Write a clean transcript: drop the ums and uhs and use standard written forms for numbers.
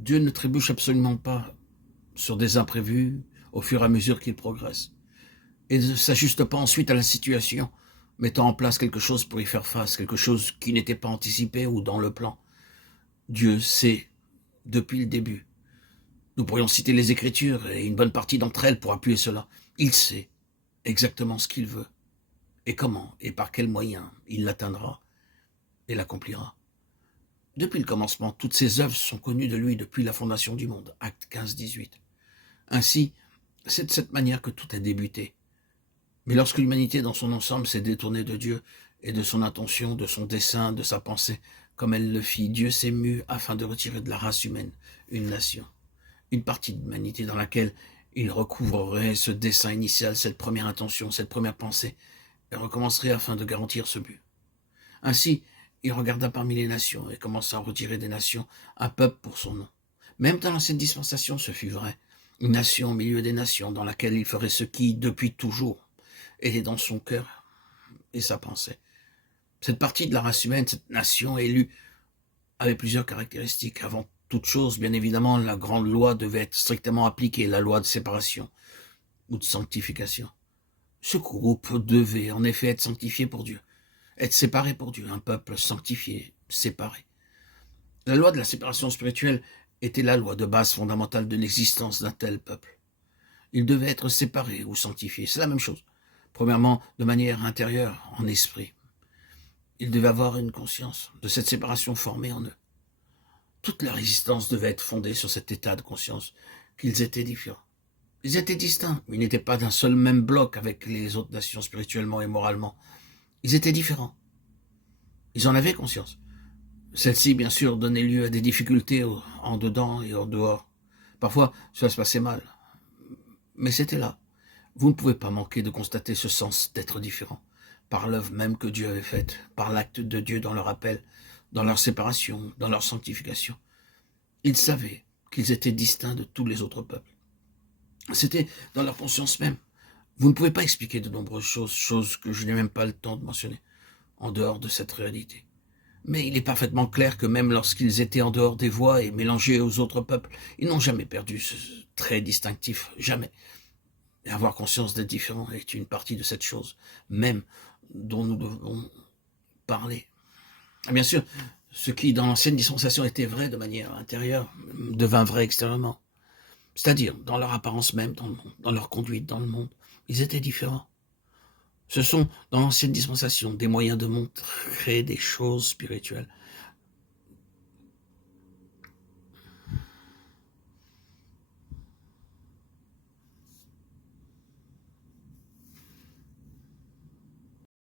Dieu ne trébuche absolument pas sur des imprévus au fur et à mesure qu'il progresse, et ne s'ajuste pas ensuite à la situation, mettant en place quelque chose pour y faire face, quelque chose qui n'était pas anticipé ou dans le plan. Dieu sait depuis le début. Nous pourrions citer les Écritures et une bonne partie d'entre elles pour appuyer cela. Il sait exactement ce qu'il veut, et comment, et par quels moyens il l'atteindra et l'accomplira. Depuis le commencement, toutes ses œuvres sont connues de lui depuis la fondation du monde. Acte 15-18. Ainsi, c'est de cette manière que tout a débuté. Mais lorsque l'humanité dans son ensemble s'est détournée de Dieu et de son intention, de son dessein, de sa pensée, comme elle le fit, Dieu s'est mu afin de retirer de la race humaine une nation, une partie de l'humanité dans laquelle il recouvrerait ce dessein initial, cette première intention, cette première pensée, et recommencerait afin de garantir ce but. Ainsi, il regarda parmi les nations et commença à retirer des nations un peuple pour son nom. Même dans l'ancienne dispensation, ce fut vrai. Une nation au milieu des nations dans laquelle il ferait ce qui, depuis toujours, était dans son cœur et sa pensée. Cette partie de la race humaine, cette nation élue, avait plusieurs caractéristiques. Avant toute chose, bien évidemment, la grande loi devait être strictement appliquée, la loi de séparation ou de sanctification. Ce groupe devait en effet être sanctifié pour Dieu, être séparé pour Dieu, un peuple sanctifié, séparé. La loi de la séparation spirituelle était la loi de base fondamentale de l'existence d'un tel peuple. Il devait être séparé ou sanctifié, c'est la même chose. Premièrement, de manière intérieure, en esprit. Ils devaient avoir une conscience de cette séparation formée en eux. Toute leur existence devait être fondée sur cet état de conscience qu'ils étaient différents. Ils étaient distincts, mais ils n'étaient pas d'un seul même bloc avec les autres nations spirituellement et moralement. Ils étaient différents. Ils en avaient conscience. Celle-ci, bien sûr, donnait lieu à des difficultés en dedans et en dehors. Parfois, cela se passait mal. Mais c'était là. Vous ne pouvez pas manquer de constater ce sens d'être différent, par l'œuvre même que Dieu avait faite, par l'acte de Dieu dans leur appel, dans leur séparation, dans leur sanctification. Ils savaient qu'ils étaient distincts de tous les autres peuples. C'était dans leur conscience même. Vous ne pouvez pas expliquer de nombreuses choses que je n'ai même pas le temps de mentionner, en dehors de cette réalité. Mais il est parfaitement clair que même lorsqu'ils étaient en dehors des voies et mélangés aux autres peuples, ils n'ont jamais perdu ce trait distinctif, jamais. Et avoir conscience d'être différent est une partie de cette chose, même dont nous devons parler. Et bien sûr, ce qui dans l'ancienne dispensation était vrai de manière intérieure devint vrai extérieurement. C'est-à-dire dans leur apparence même, dans le monde, dans leur conduite dans le monde. Ils étaient différents. Ce sont, dans l'ancienne dispensation, des moyens de montrer des choses spirituelles